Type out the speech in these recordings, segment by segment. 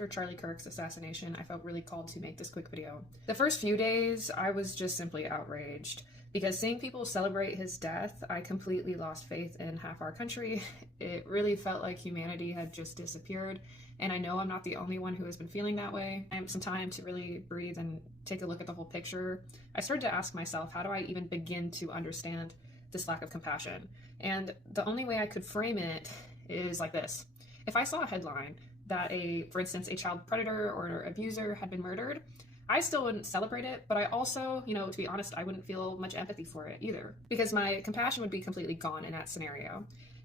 after Charlie Kirks' assassination, I felt really called to make this quick video. The first few days, I was just simply outraged. Because seeing people celebrate his death, I completely lost faith in half our country. It really felt like humanity had just disappeared. And I know I'm not the only one who has been feeling that way. I have some time to really breathe and take a look at the whole picture. I started to ask myself, how do I even begin to understand this lack of compassion? And the only way I could frame it is like this. If I saw a headline that for instance, a child predator or abuser had been murdered, I still wouldn't celebrate it, but I also, to be honest, I wouldn't feel much empathy for it either, because my compassion would be completely gone in that scenario.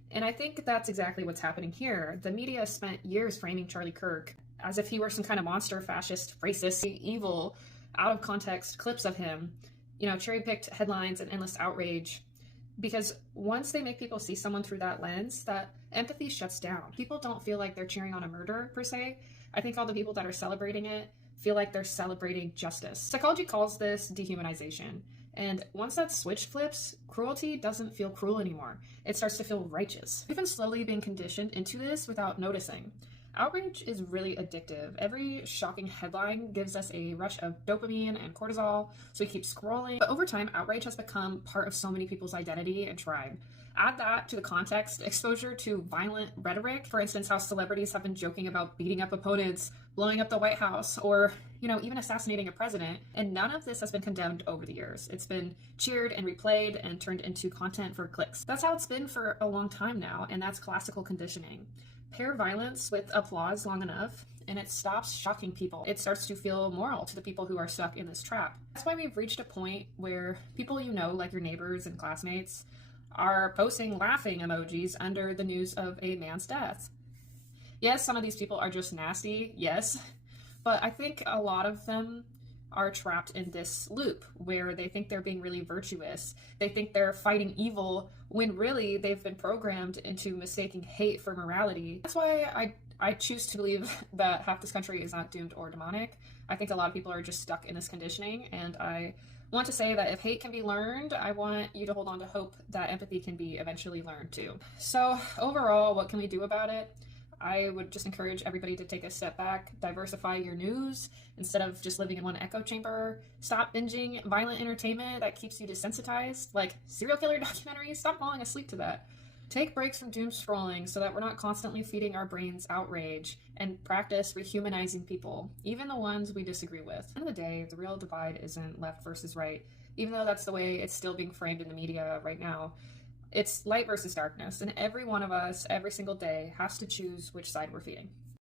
And I think that's exactly what's happening here. The media spent years framing Charlie Kirk as if he were some kind of monster, fascist, racist, evil, out of context clips of him, cherry-picked headlines and endless outrage. Because once they make people see someone through that lens, that empathy shuts down. People don't feel like they're cheering on a murder, per se. I think all the people that are celebrating it feel like they're celebrating justice. Psychology calls this dehumanization. And once that switch flips, cruelty doesn't feel cruel anymore. It starts to feel righteous. We've been slowly being conditioned into this without noticing. Outrage is really addictive. Every shocking headline gives us a rush of dopamine and cortisol, so we keep scrolling. But over time, outrage has become part of so many people's identity and tribe. Add that to the context, exposure to violent rhetoric, for instance, how celebrities have been joking about beating up opponents, blowing up the White House, or, even assassinating a president, and none of this has been condemned over the years. It's been cheered and replayed and turned into content for clicks. That's how it's been for a long time now, and that's classical conditioning. Pair violence with applause long enough, and it stops shocking people. It starts to feel moral to the people who are stuck in this trap. That's why we've reached a point where people like your neighbors and classmates, are posting laughing emojis under the news of a man's death. Yes, some of these people are just nasty, yes, but I think a lot of them are trapped in this loop where they think they're being really virtuous. They think they're fighting evil when really they've been programmed into mistaking hate for morality. That's why I choose to believe that half this country is not doomed or demonic. I think a lot of people are just stuck in this conditioning, and I want to say that if hate can be learned, I want you to hold on to hope that empathy can be eventually learned too. So overall, what can we do about it? I would just encourage everybody to take a step back, diversify your news instead of just living in one echo chamber. Stop binging violent entertainment that keeps you desensitized, like serial killer documentaries. Stop falling asleep to that. Take breaks from doom scrolling so that we're not constantly feeding our brains outrage, and practice rehumanizing people, even the ones we disagree with. At the end of the day, the real divide isn't left versus right, even though that's the way it's still being framed in the media right now. It's light versus darkness, and every one of us, every single day, has to choose which side we're feeding.